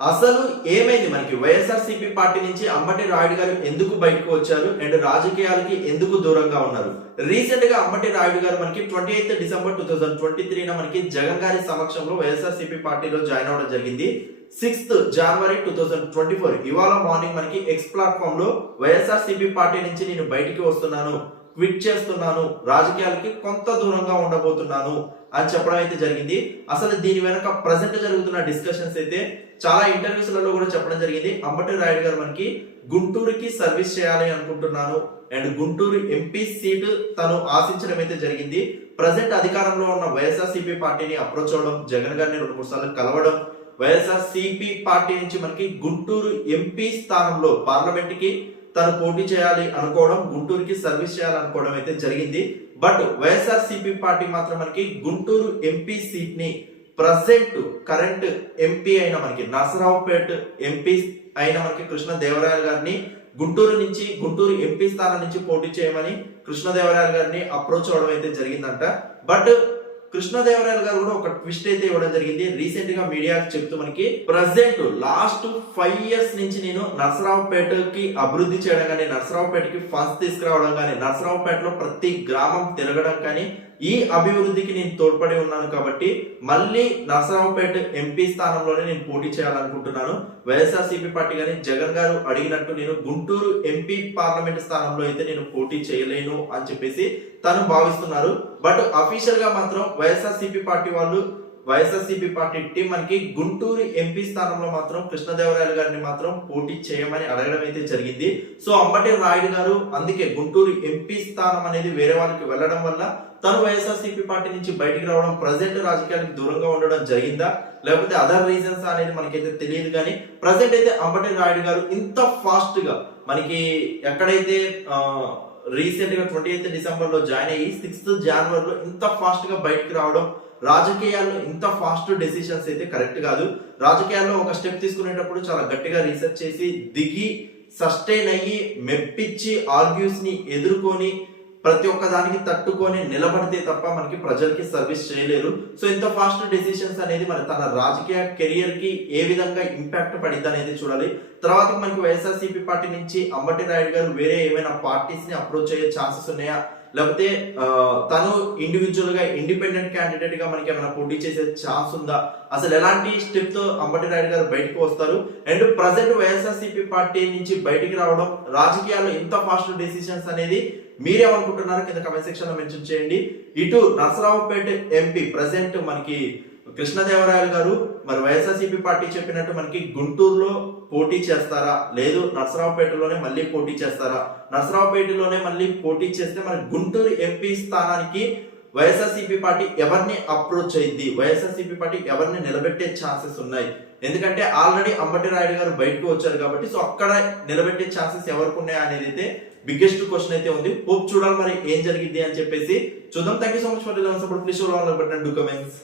అసలు ఏమైంది మనకి? వైఎస్ఆర్సీపీ పార్టీ నుంచి అంబటి రాయుడు గారు ఎందుకు బయటకు వచ్చారు? అండ్ రాజకీయాలకి ఎందుకు దూరంగా ఉన్నారు? రీసెంట్గా అంబటి రాయుడు గారు మనకి twenty eighth December two thousand twenty త్రీన మనకి జగన్ గారి సమక్షంలో వైఎస్ఆర్సీపీ పార్టీలో జాయిన్ అవ్వడం జరిగింది. Sixth January two thousand twenty four ఇవాళ మార్నింగ్ మనకి ఎక్స్ ప్లాట్ఫామ్లో వైఎస్ఆర్సీపీ పార్టీ నుంచి నేను బయటికి వస్తున్నాను. క్విట్ చేస్తున్నాను రాజకీయాలకి కొంత దూరంగా ఉండబోతున్నాను అని చెప్పడం అయితే జరిగింది. అసలు దీని వెనక ప్రజెంట్ జరుగుతున్న డిస్కషన్స్ అయితే చాలా ఇంటర్వ్యూస్లలో కూడా చెప్పడం జరిగింది. అంబటి రాయుడు గారు మనకి గుంటూరుకి సర్వీస్ చేయాలి అనుకుంటున్నాను. అండ్ గుంటూరు ఎంపీ సీటు తను ఆశించడం అయితే జరిగింది. ప్రజెంట్ అధికారంలో ఉన్న వైఎస్ఆర్సీపీ పార్టీని అప్రోచ్ అవడం జగన్ గారిని రెండు మూడు సార్లు కలవడం వైఎస్ఆర్ సిపి పార్టీ నుంచి మనకి గుంటూరు ఎంపీ స్థానంలో పార్లమెంట్కి తను పోటీ చేయాలి అనుకోవడం గుంటూరుకి సర్వీస్ చేయాలనుకోవడం అయితే జరిగింది. బట్ వైఎస్ఆర్ సిపి పార్టీ మాత్రం మనకి గుంటూరు ఎంపీ సీట్ని ప్రజెంట్ కరెంట్ ఎంపీ అయిన మనకి నరసరావుపేట ఎంపీ అయిన మనకి కృష్ణ దేవరాయలు గారిని గుంటూరు నుంచి గుంటూరు ఎంపీ స్థానం నుంచి పోటీ చేయమని కృష్ణదేవరాయలు గారిని అప్రోచ్ అవడం అయితే జరిగిందంట. బట్ కృష్ణదేవరాయలు గారు కూడా ఒక ట్విస్ట్ అయితే ఇవ్వడం జరిగింది. రీసెంట్గా మీడియాకి చెప్తూ మనకి ప్రజెంట్ లాస్ట్ ఫైవ్ ఇయర్స్ నుంచి నేను నర్సరావుపేటకి అభివృద్ధి చేయడం కానీ నరసరావుపేటకి ఫండ్స్ తీసుకురావడం కానీ నరసరావుపేటలో ప్రతి గ్రామం తిరగడం కానీ ఈ అభివృద్ధికి నేను తోడ్పడి ఉన్నాను కాబట్టి మళ్ళీ నరసరావుపేట ఎంపీ స్థానంలోనే నేను పోటీ చేయాలనుకుంటున్నాను. వైఎస్ఆర్సీపీ పార్టీ కానీ జగన్ గారు అడిగినట్టు నేను గుంటూరు ఎంపీ పార్లమెంట్ స్థానంలో అయితే నేను పోటీ చేయలేను అని చెప్పేసి తను భావిస్తున్నారు. బట్ అఫీషియల్గా మాత్రం వైఎస్ఆర్సీపీ పార్టీ వాళ్ళు వైఎస్ఆర్సీపీ పార్టీ టీం మనకి గుంటూరు ఎంపీ స్థానంలో మాత్రం కృష్ణదేవరాయలు గారిని మాత్రం పోటీ చేయమని అడగడం అయితే జరిగింది. సో అంబటి రాయుడు గారు అందుకే గుంటూరు ఎంపీ స్థానం అనేది వేరే వాళ్ళకి వెళ్ళడం వల్ల తను వైఎస్ఆర్సీపీ పార్టీ నుంచి బయటికి రావడం ప్రజెంట్ రాజకీయాలకు దూరంగా ఉండడం జరిగిందా? లేకపోతే అదర్ రీజన్స్ అనేది మనకైతే తెలియదు కానీ ప్రజెంట్ అయితే అంబటి రాయుడు గారు ఇంత ఫాస్ట్గా మనకి ఎక్కడైతే రీసెంట్గా ట్వంటీ ఎయిత్ డిసెంబర్లో జాయిన్ అయ్యి సిక్స్త్ జనవరిలో ఇంత ఫాస్ట్గా బయటకు రావడం రాజకీయాల్లో ఇంత ఫాస్ట్ డెసిషన్స్ అయితే కరెక్ట్ కాదు. రాజకీయాల్లో ఒక స్టెప్ తీసుకునేటప్పుడు చాలా గట్టిగా రీసెర్చ్ చేసి దిగి సస్టైన్ అయ్యి మెప్పించి ఆర్గ్యూస్ని ఎదుర్కొని ప్రతి ఒక్క దానికి తట్టుకొని నిలబడితే తప్ప మనకి ప్రజలకి సర్వీస్ చేయలేరు. సో ఇంత ఫాస్ట్ డెసిషన్స్ అనేది మరి తన రాజకీయ కెరియర్కి ఏ విధంగా ఇంపాక్ట్ పడింది అనేది చూడాలి. తర్వాత మనకి వైఎస్ఆర్సీపీ పార్టీ నుంచి అంబటి నాయుడు గారు వేరే ఏమైనా పార్టీస్ని అప్రోచ్ అయ్యే ఛాన్సెస్ ఉన్నాయా? లేకపోతే తను ఇండివిజువల్గా ఇండిపెండెంట్ క్యాండిడేట్గా మనకి ఏమైనా పోటీ చేసే ఛాన్స్ ఉందా? అసలు ఎలాంటి స్టెప్తో అంబటి నాయుడు గారు బయటకు వస్తారు? అండ్ ప్రజెంట్ వైఎస్ఆర్సీపీ పార్టీ నుంచి బయటికి రావడం రాజకీయాల్లో ఇంత ఫాస్ట్ డెసిషన్స్ అనేది మీరేమనుకుంటున్నారో కింద కమెంట్ సెక్షన్లో మెన్షన్ చేయండి. ఇటు నరసరావుపేట ఎంపీ ప్రజెంట్ మనకి కృష్ణదేవరాయలు గారు మరి వైఎస్ఆర్సీపీ పార్టీ చెప్పినట్టు మనకి గుంటూరులో పోటీ చేస్తారా? లేదు నరసరావుపేటలోనే మళ్ళీ పోటీ చేస్తారా? నరసరావుపేటలోనే మళ్ళీ పోటీ చేస్తే మన గుంటూరు ఎంపీ స్థానానికి వైఎస్ఆర్సీపీ పార్టీ ఎవరిని అప్రోచ్ అయింది? వైఎస్ఆర్సీపీ పార్టీ ఎవరిని నిలబెట్టే ఛాన్సెస్ ఉన్నాయి? ఎందుకంటే ఆల్రెడీ అంబటి రాయుడు గారు బయటకు వచ్చారు కాబట్టి సో అక్కడ నిలబెట్టే ఛాన్సెస్ ఎవరికి ఉన్నాయి అనేది అయితే బిగ్గెస్ట్ క్వశ్చన్ అయితే ఉంది. హోప్ చూడాలి మరి ఏం జరిగింది అని చెప్పేసి చూద్దాం. Thank you so much for support please do comments